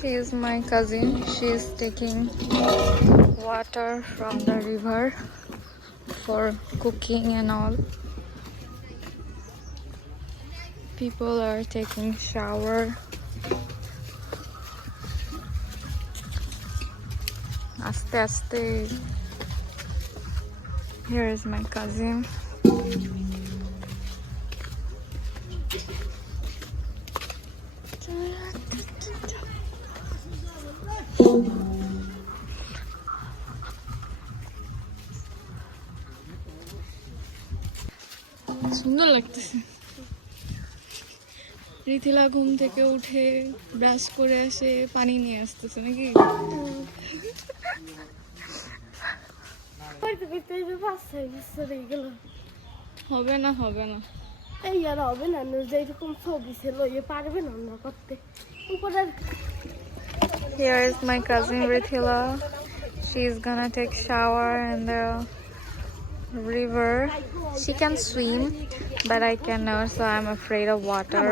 She is my cousin. She is taking water from the river for cooking and all. People are taking shower. Aste aste. Here is my cousin. সুন্দর লাগতেছে। রিথিলা ঘুম থেকে উঠে brush করে আসে পানি নিয়ে আসতেছে নাকি? হবে না হবে না এই আর হবে না, যেরকম ছবি ছিল ইয়ে পারবে না না করতে উপরে। Here is my cousin Rithila. She's gonna take shower in the river. She can swim, but I cannot, so I'm afraid of water.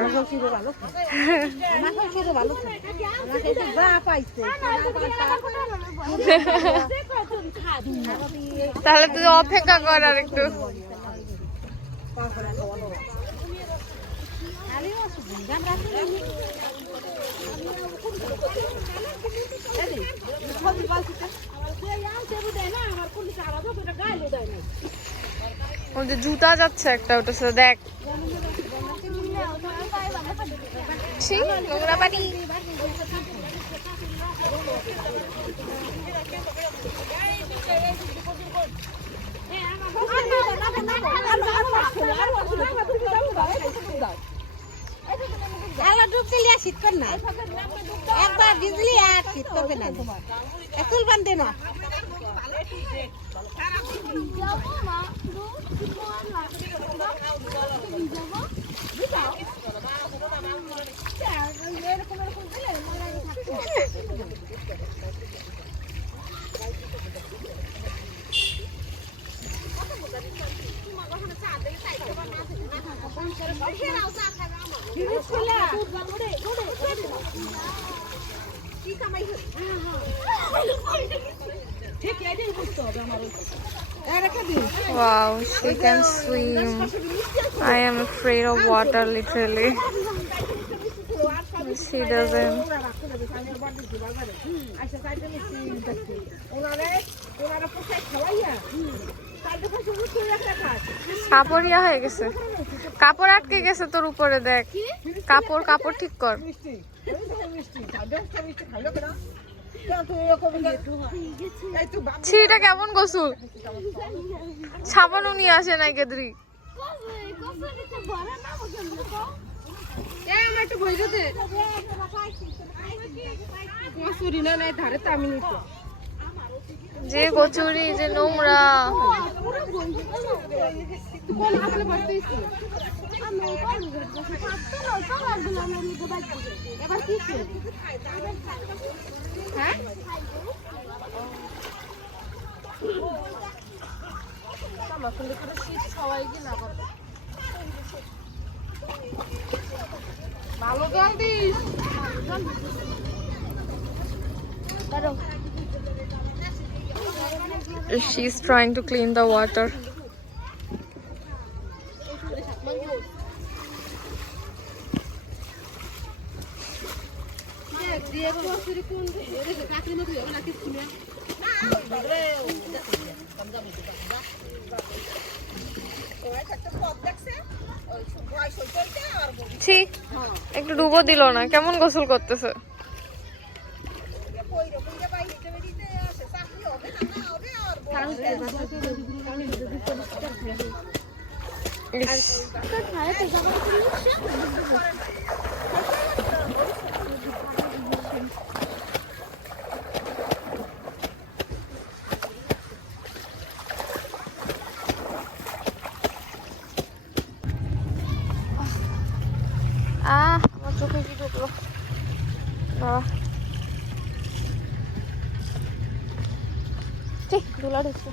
তাহলে তুই অপেক্ষা কর আর একটু। ওই যে জুতা যাচ্ছে একটা, ওটা সাথে দেখ। নোংরা পানি। শীত কর না, একবার বিজলি আর শীত করবে না, চুল বান্ধে না। Wow, she can swim. I am afraid of water, literally. She doesn't. কাপড় ইয়া হয়ে গেছে, কাপড় আটকে গেছে তোর উপরে, দেখ কাপড়, কাপড় ঠিক কর। ছিটা কেমন গোসল, সাবানও নিয়ে আসে নাই কেদ্রি। যে কচুরি, যে নোংরা। ভালো জল this. She's trying to clean the water. ছি, একটু ডুবো দিল না, কেমন গোসল করতেছে। আমার চোখে কি ঢুকলো, ঠিক ধুলা ঢুকছে।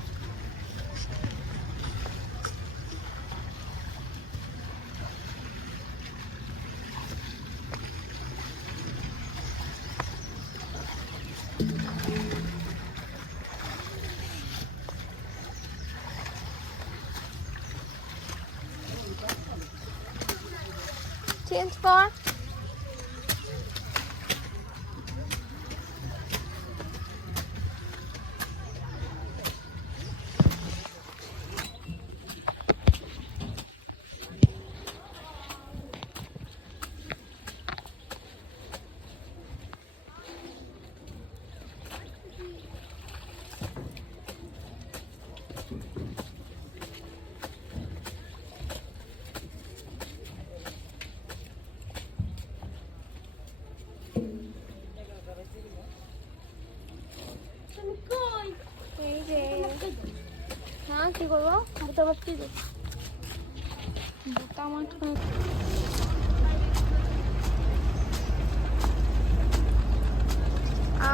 চেঞ্জ কর। এই যে হ্যাঁ কি করবো? বুটা ভাবছি বুটা মাছ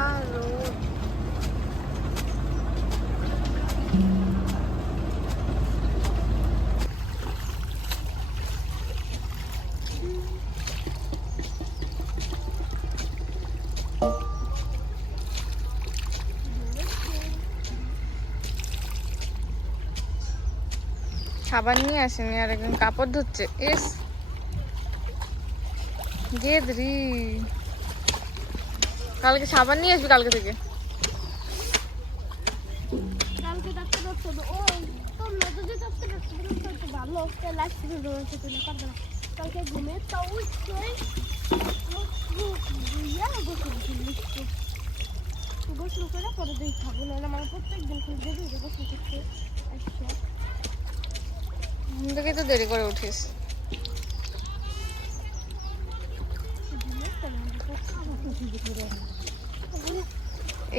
আরো সাবান নিয়ে আসেনি আর একজন কাপড় ধুচ্ছে। ইস গেদরি, কালকে সাবান নিয়ে আসবি কালকে থেকে। কালকে ডাক্তার ডাক্তার ও তোমরা যদি ডাক্তার ডাক্তার তো ভালো লাইফ শুরু হয়েছে তুমি পারবে না। কালকে ঘুমে তাও উঠছে গোসল করে পরে দিয়ে খাবো না আমার প্রত্যেকদিন খুঁজে দিয়ে গোসল করতে আচ্ছা তোকে তো দেরি করে উঠিস।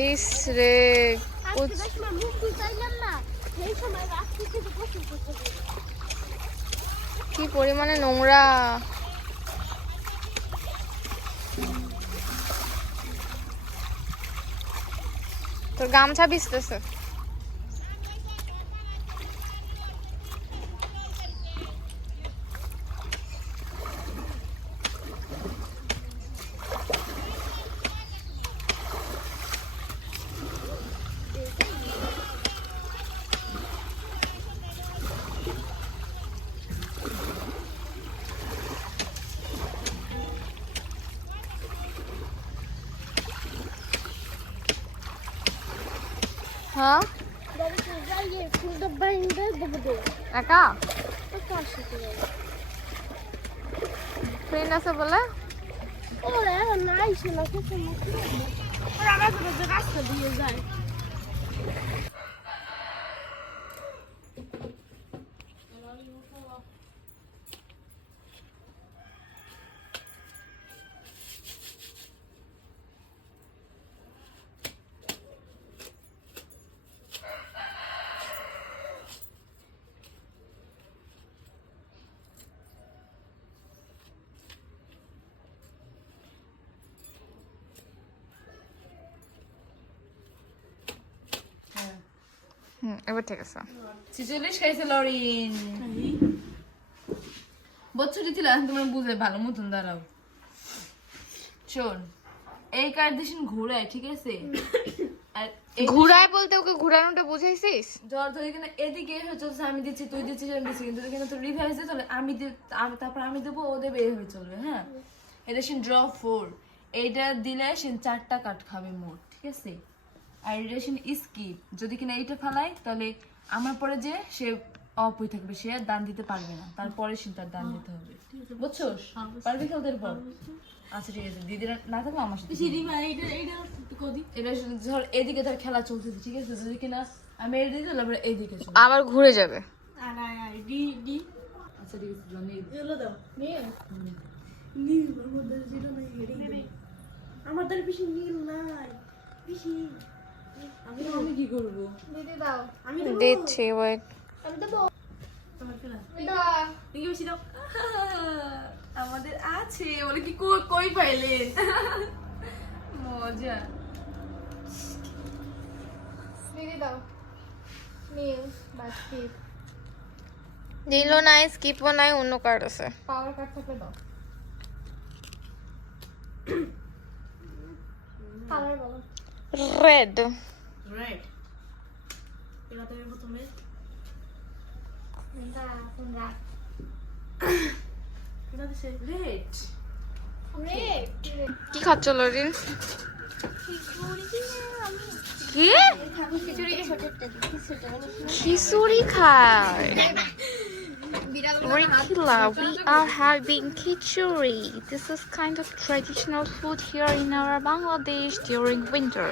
ইস রে কি পরিমাণে নোংরা। তোর গামছা ভিজতেছে। হ্যাঁ একা ফ্রেন্ড আছে বলে রাস্তা দিয়ে যায় এবার ঠিক আছে। 46 খাইছে লরিন বছর দিছিল এখন তোমার বুঝে ভালো মতন দাঁড়াও। শোন এই কার্ডিশন ঘুরায় ঠিক আছে আর ঘুরায় বলতে ওকে ঘুরানোটা বুঝাইছিস? জ্বর ধরে কিনা এদিকে হচ্ছে আমি দিচ্ছি তুই দিচ্ছিস আমি দিচ্ছি কিন্তু এখানে তো রিভার্স দিয়ে তাহলে তারপর আমি দেবো ও দেবে এই হয়ে চলবে। হ্যাঁ এটা সিন ড্র 4 এইটা দিলে সিন 4টা কাট খাবে মোট ঠিক আছে। আর এটা সিন স্কিপ যদি কিনা এইটা ফেলাই তাহলে আমার পরে যে সে অফ হয়ে থাকবে সে আর দান দিতে পারবে না তারপরে সিন তার দান দিতে হবে বুঝছোস? পারবি খেলতে পর? আচ্ছা ঠিক আছে দিদিরা না থাকলে আমার সাথে এটা ধর এদিকে ধর খেলা চলতেছে ঠিক আছে যদি কিনা আমি এই দিকে তাহলে এইদিকে চল আবার ঘুরে যাবে। আচ্ছা ঠিক আছে জানি আমার দ্বারা বেশি নীল নাই বেশি আমি কি করবো? দিদি দাও আমি দিচ্ছি ওয়েট। আমি দেবো আমাদের আছে বলে কি কই পাইলেন মজা। দিদি দাও নীল বা স্কিপ নীলও নাই স্কিপও নাই অন্য কার্ড আছে। পাওয়ার কার্ড থাকলে দাও কালার বলো রেড। রেড এবার তুমি প্রথমে এটা দিছে রেড। কি খাচ্ছ লরিন? কি খিচুড়ি খায়? Rikila, we are having khichuri. This is kind of traditional food here in our Bangladesh during winter.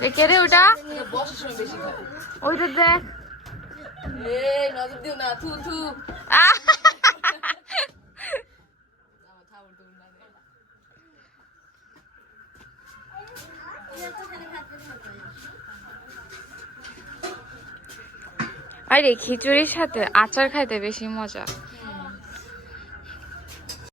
দেখে রে ওটা, এটা বসার সময় বেশি খায়। ওইটা দেখ। এই নজর দিও না, থু থু। আহ! আমার থাবর তুমি না দে। আরে খিচুড়ির সাথে আচার খাইতে বেশি মজা।